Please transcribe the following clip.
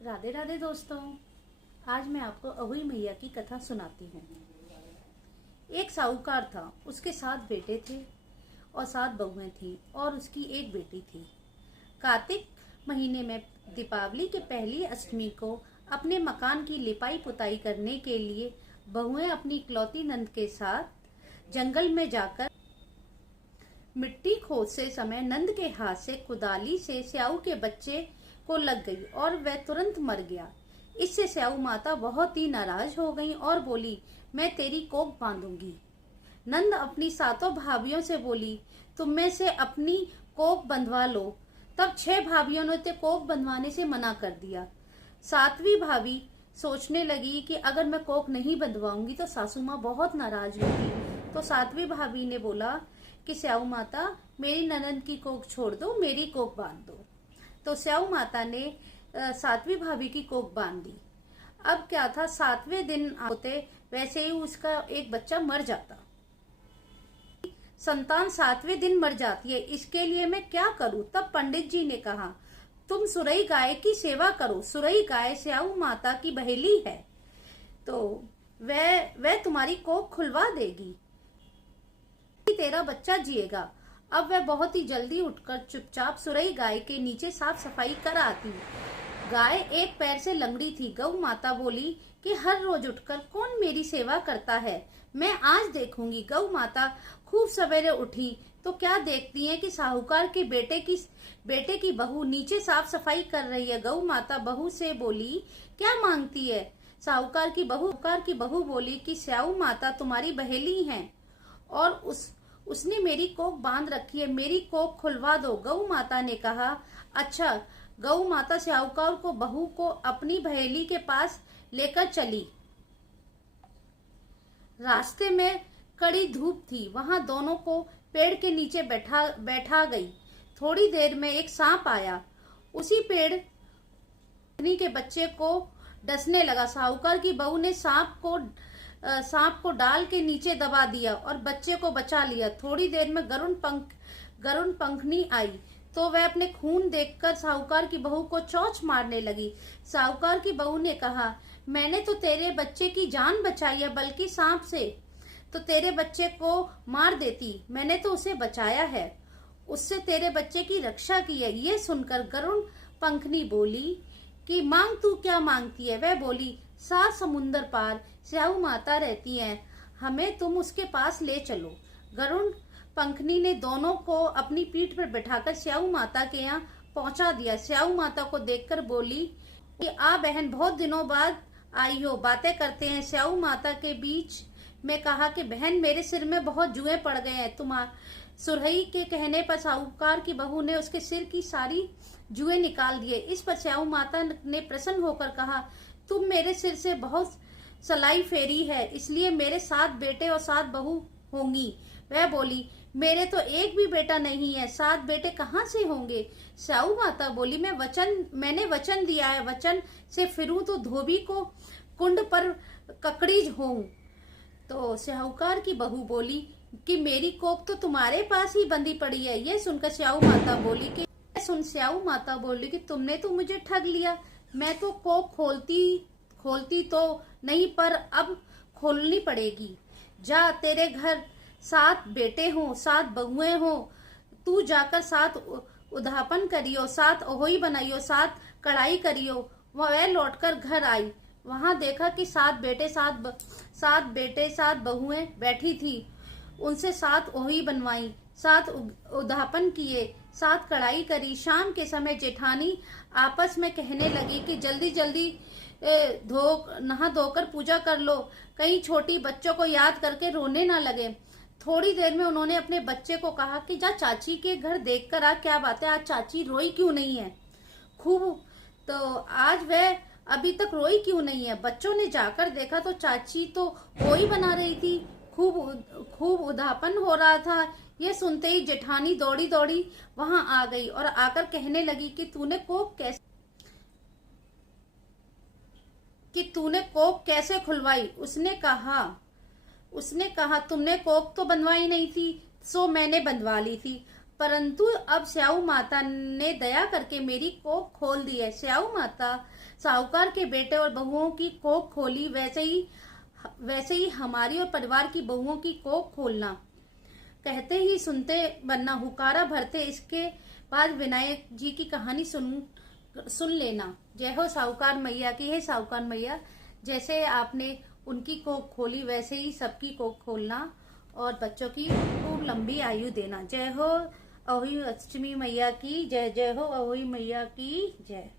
राधे राधे दोस्तों। आज मैं आपको अहुई मैया की कथा सुनाती हूँ। एक साहूकार था, उसके 7 बेटे थे और 7 बहुएं थी और उसकी एक बेटी थी। कार्तिक महीने में दीपावली के पहली अष्टमी को अपने मकान की लिपाई पुताई करने के लिए बहुएं अपनी इकलौती नंद के साथ जंगल में जाकर मिट्टी खोदते समय नंद के हाथ से कुदाली से स्याऊ के बच्चे को लग गई और वह तुरंत मर गया। इससे स्याऊ माता बहुत ही नाराज हो गई और बोली, मैं तेरी कोख बांधूंगी। नंद अपनी 7 भाभियों से बोली, तुम में से अपनी कोख बंधवा लो। तब 6 भाभियों ने तो कोख बंधवाने से मना कर दिया। 7वीं भाभी सोचने लगी कि अगर मैं कोख नहीं बंधवाऊंगी तो सासू माँ बहुत नाराज होगी। तो 7वीं भाभी ने बोला कि स्याऊ माता, मेरी ननद की कोख छोड़ दो, मेरी कोख बांध दो। तो स्याऊ माता ने 7वीं भाभी की कोख बांध दी। अब क्या था, 7वें दिन होते वैसे ही उसका एक बच्चा मर जाता। संतान 7वें दिन मर जाती है, इसके लिए मैं क्या करूं? तब पंडित जी ने कहा, तुम सुरई गाय की सेवा करो। सुरई गाय स्याऊ माता की बहेली है, तो वह तुम्हारी कोख खुलवा देगी, तेरा बच्चा जिएगा। अब वह बहुत ही जल्दी उठकर चुपचाप सुरई गाय के नीचे साफ सफाई कर आती। गाय एक पैर से लंगड़ी थी। गौ माता बोली कि हर रोज उठकर कौन मेरी सेवा करता है, मैं आज देखूंगी। गौ माता खूब सवेरे उठी तो क्या देखती है कि साहूकार के बेटे की बहू नीचे साफ सफाई कर रही है। गौ माता बहू से बोली, क्या मांगती है? साहूकार की बहू बोली कि स्याऊ माता तुम्हारी बहेली हैं और उसने मेरी कोख बांध रखी है, मेरी कोख खुलवा दो। गौ माता ने कहा, अच्छा। गौ माता साहूकार को बहू को अपनी बहेली के पास लेकर चली। रास्ते में कड़ी धूप थी, वहां दोनों को पेड़ के नीचे बैठा गई। थोड़ी देर में एक सांप आया, उसी पेड़ के बच्चे को डसने लगा। साहूकार की बहू ने सांप को डाल के नीचे दबा दिया और बच्चे को बचा लिया। थोड़ी देर में गरुण पंखनी आई तो वह अपने खून देखकर साहूकार की बहू को चोंच मारने लगी। साहूकार की बहू ने कहा, मैंने तो तेरे बच्चे की जान बचाई है, बल्कि सांप से तो तेरे बच्चे को मार देती, मैंने तो उसे बचाया है, उससे तेरे बच्चे की रक्षा की है। ये सुनकर गरुण पंखनी बोली कि मांग, तू क्या मांगती है? वह बोली, 7 समुंदर पार स्याऊ माता रहती है, हमें तुम उसके पास ले चलो। गरुण पंखनी ने दोनों को अपनी पीठ पर बैठाकर स्याऊ माता के यहाँ पहुंचा दिया। स्याऊ माता को देखकर बोली कि आ बहन, बहुत दिनों बाद आई हो, बातें करते हैं। स्याऊ माता के बीच में कहा कि बहन, मेरे सिर में बहुत जुए पड़ गए हैं। सुरई के कहने पर साहूकार की बहू ने उसके सिर की सारी जुए निकाल दिए। इस पर स्याऊ माता ने प्रसन्न होकर कहा, तुम मेरे सिर से बहुत सलाई फेरी है, इसलिए मेरे 7 बेटे और 7 बहू होंगी। वह बोली, मेरे तो एक भी बेटा नहीं है, 7 बेटे कहाँ से होंगे? स्याऊ माता बोली, मैंने वचन दिया है, वचन से फिरूं तो धोबी को कुंड पर ककड़ी होऊं। तो साहूकार की बहू बोली कि मेरी कोख तो तुम्हारे पास ही बंधी पड़ी है। ये सुनकर स्याऊ माता बोली कि तुमने तो मुझे ठग लिया, मैं तो कोख खोलती तो नहीं, पर अब खोलनी पड़ेगी। जा, तेरे घर 7 बेटे हो, 7 बहुएं हो, तू जाकर 7 उधापन करियो, 7 ओहोई बनाइयो, 7 कढ़ाई करियो। वह लौटकर घर आई, वहां देखा कि 7 बेटे 7 बहुएं बैठी थी। उनसे 7 ओही बनवाई, 7 उधापन किए, 7 कढ़ाई करी। शाम के समय जेठानी आपस में कहने लगी कि जल्दी जल्दी नहा धोकर पूजा कर लो, कहीं छोटी बच्चों को याद करके रोने ना लगे। थोड़ी देर में उन्होंने अपने बच्चे को कहा कि जा चाची के घर देख कर आ, क्या बात है, आज चाची रोई क्यों नहीं है? तो आज वह अभी तक रोई क्यों नहीं है? बच्चों ने जाकर देखा तो चाची तो पोई बना रही थी, खूब उधापन हो रहा था। ये सुनते ही जेठानी दौड़ी दौड़ी वहां आ गई और आकर कहने लगी कि तूने कोख कैसे खुलवाई? उसने कहा तुमने कोख तो बनवाई नहीं थी, सो मैंने बंधवा ली थी। परंतु अब स्याऊ माता ने दया करके मेरी कोख खोल दी है। स्याऊ माता साहूकार के बेटे और बहुओं की कोख खोली, वैसे ही हमारी और परिवार की बहुओं की कोख खोलना। कहते ही सुनते बनना, हुकारा भरते इसके बाद विनायक जी की कहानी सुन लेना। जय हो साहूकार मैया की। है साहूकार मैया, जैसे आपने उनकी कोख खोली वैसे ही सबकी कोख खोलना और बच्चों की खूब लंबी आयु देना। जय हो अहोई अष्टमी मैया की जय। जय हो अहोई मैया की जय।